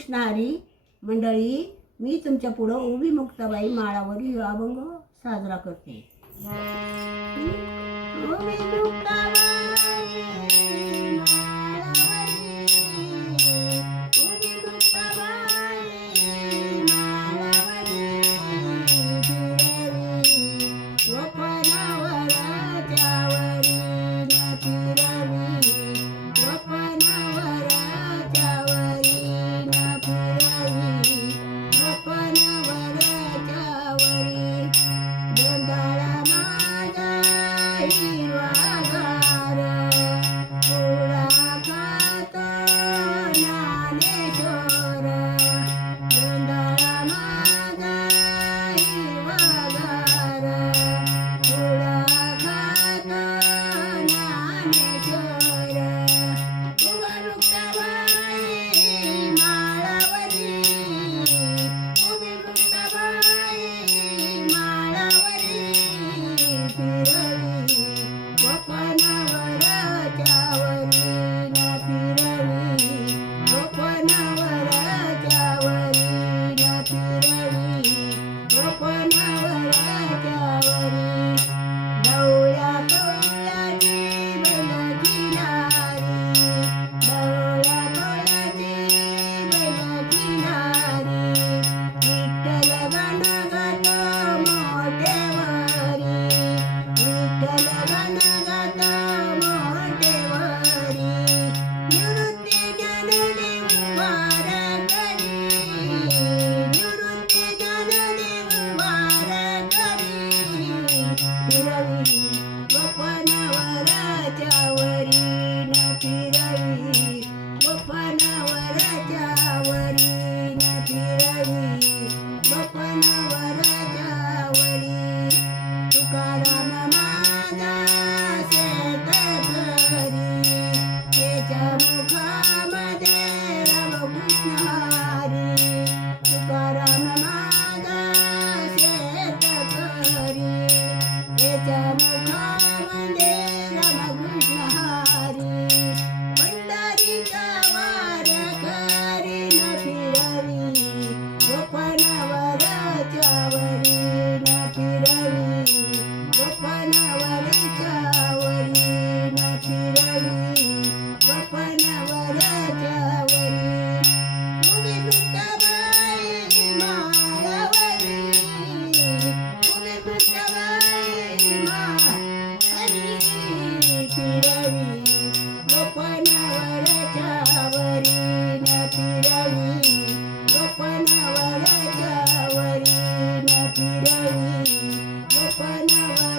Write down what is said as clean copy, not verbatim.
रामकृष्ण हरी मंडळी, मी तुमच्या पुढं उभी मुक्ताबाई माळावरील अभंग साजरा करते. उभी मुक्ताबाई माळावरी, उभी मुक्ताबाई माळावरी फिरली, वपनावराच्या वरी न फिरली, वपनावराच्या वरी न फिरली, वपनावराच्या वरी गोंधळा माझा हिरवागार, पोळा खातो ज्ञानेश्वर, गोंधळा माझा हिरवागार, पोळा खातो ज्ञानेश्वर. उभा मुक्ताबाई माळावरी, उभी मुक्ताबाई माळावरी फिरली, वपनावराच्या वरी न फिरली, वपनावराच्या वरी न फिरली, वपनावराच्या वरी. डवळ्या कवळ्याची बैलकी नारी, डवळ्या कवळ्याची बैलकी नारी, विठ्ठल गण गातो मोठेवरी, विठ्ठल गण गातो मोठेवरी, निवृत्ती जननी उभार करी, निवृत्ती जननी उभार करी फिरली, वपनावराच्या वरी न फिरली, वपनावराच्या वरी न फिरली, वपनावराच्या वरी. तुकाराम माझा शेतकरी, त्याच्या मुखामध्ये रामकृष्ण हरी, तुकाराम माझा शेतकरी, त्याच्या मुखामध्ये रामकृष्ण हरी. पंढरीचा वार करी न फिरली, वपनावराच्या वरी न फिरली, वपनावराच्या वरी न फिरली, वपनावराच्या वरी. उभी मुक्ताबाई माळावरी, उभी मुक्ताबाई माळावरी फिरली, वपनावराच्या वरी न फिरली, वपनावराच्या वरी न फिरली, वपनावराच्या